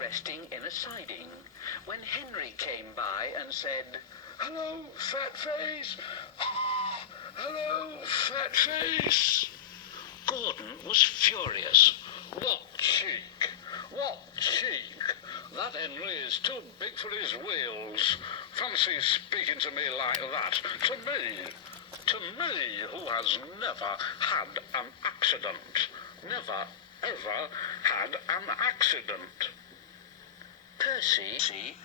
resting in a siding when Henry came by and said, "Hello, fat face! Hello, fat face!" Gordon was furious. "What cheek! What cheek! That Henry is too big for his wheels. Fancy speaking to me like that. To me, who has never had an accident. Never, ever had an accident." Percy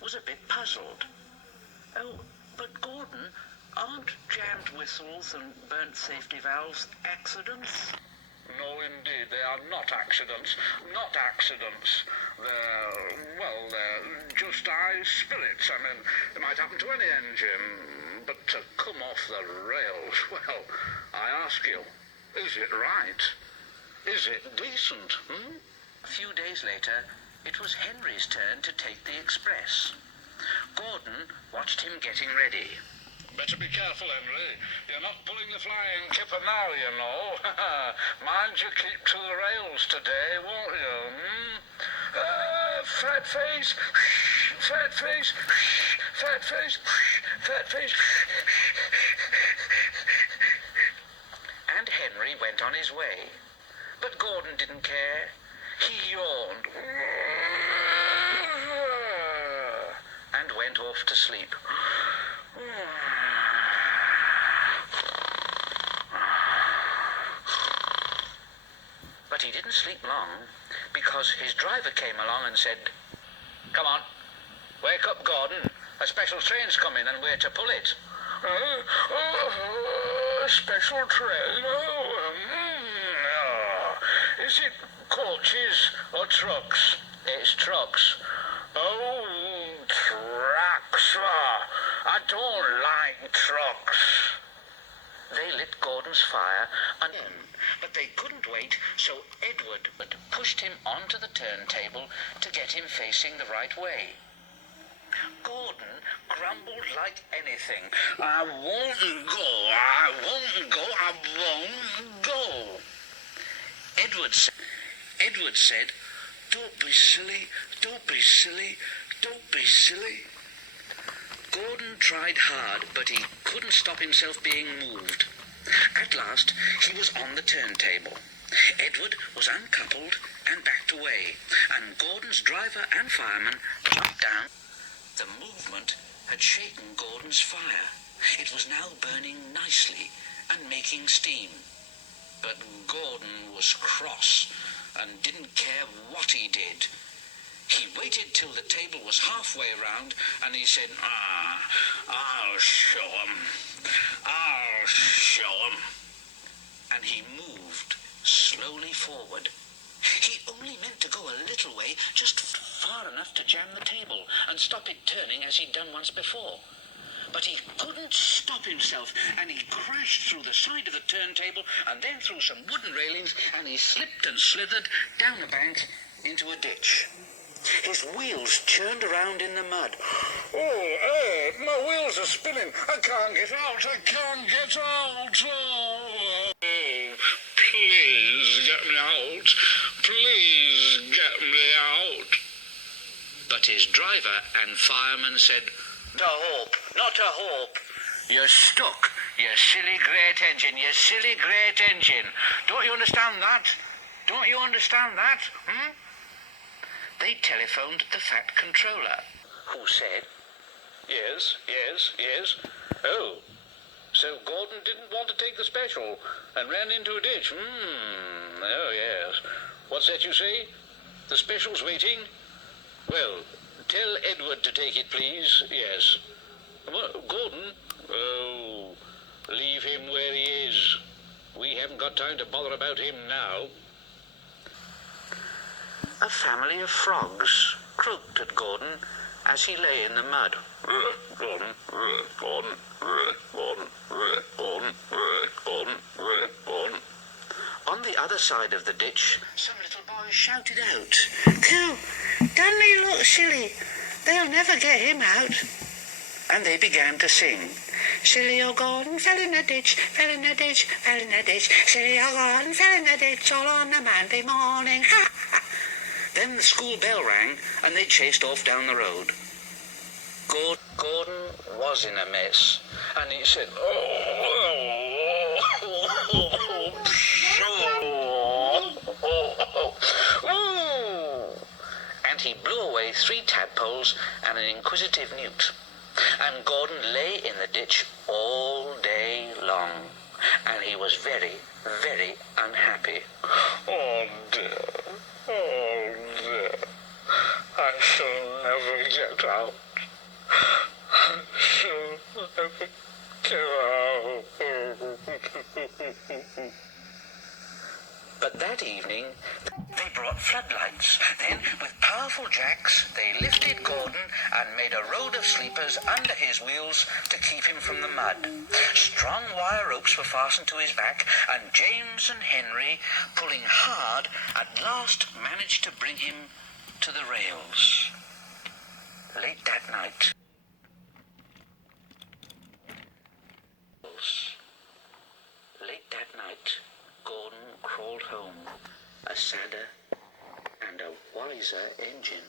was a bit puzzled. "Oh, but Gordon, aren't jammed whistles and burnt safety valves accidents?" "No, indeed, they are not accidents. Not accidents. They're just high spirits. I mean, it might happen to any engine. But to come off the rails, well, I ask you, is it right? Is it decent, A few days later, it was Henry's turn to take the express. Gordon watched him getting ready. "Better be careful, Henry. You're not pulling the flying kipper now, you know. Mind you keep to the rails today, won't you? Fat face, fat face, fat face, fat face." And Henry went on his way. But Gordon didn't care. He yawned and went off to sleep. But he didn't sleep long, because his driver came along and said, "Come on, wake up, Gordon. A special train's coming and we're to pull it." A special train? Is it coaches or trucks?" "It's trucks." "Oh, trucks. I don't like trucks." They lit Gordon's fire again, but they couldn't wait, so Edward pushed him onto the turntable to get him facing the right way. Gordon grumbled like anything. "I won't go, I won't go, I won't go." Edward said, "Don't be silly, don't be silly, don't be silly." Gordon tried hard, but he couldn't stop himself being moved. At last, he was on the turntable. Edward was uncoupled and backed away, and Gordon's driver and fireman jumped down. The movement had shaken Gordon's fire. It was now burning nicely and making steam. But Gordon was cross and didn't care what he did. He waited till the table was halfway round, and he said, I'll show 'em. I'll show 'em." And he moved slowly forward. He only meant to go a little way, just far enough to jam the table and stop it turning as he'd done once before. But he couldn't stop himself, and he crashed through the side of the turntable and then through some wooden railings, and he slipped and slithered down the bank into a ditch. His wheels churned around in the mud. "Oh, my wheels are spinning. I can't get out. I can't get out. Oh, please get me out. Please get me out." But his driver and fireman said, "To hope, not to hope. You're stuck, you silly great engine, you silly great engine. Don't you understand that? Don't you understand that, They telephoned the Fat Controller, who said, Yes. "Oh, so Gordon didn't want to take the special and ran into a ditch. Oh, yes. What's that you say? The special's waiting? Well, tell Edward to take it, please. Yes. Gordon? Oh, leave him where he is. We haven't got time to bother about him now." A family of frogs croaked at Gordon as he lay in the mud. Gordon, Gordon, Gordon, Gordon, Gordon, Gordon. On the other side of the ditch, some little boys shouted out, "Phew, doesn't he look silly? They'll never get him out." And they began to sing. "Silly old Gordon fell in the ditch, fell in the ditch, fell in the ditch. Silly old Gordon fell in the ditch all on a Monday morning. Ha, ha. Then the school bell rang and they chased off down the road. Gordon was in a mess, and he said, and he blew away 3 tadpoles and an inquisitive newt. And Gordon lay in the ditch all day long, and he was very, very unhappy. Oh dear, oh dear, I shall never get out. I shall never get out. But that evening, they brought floodlights. Then, with powerful jacks, they lifted Gordon and made a road of sleepers under his wheels to keep him from the mud. Strong wire ropes were fastened to his back, and James and Henry, pulling hard, at last managed to bring him to the rails. Late that night, Gordon crawled home, a sadder and a wiser engine.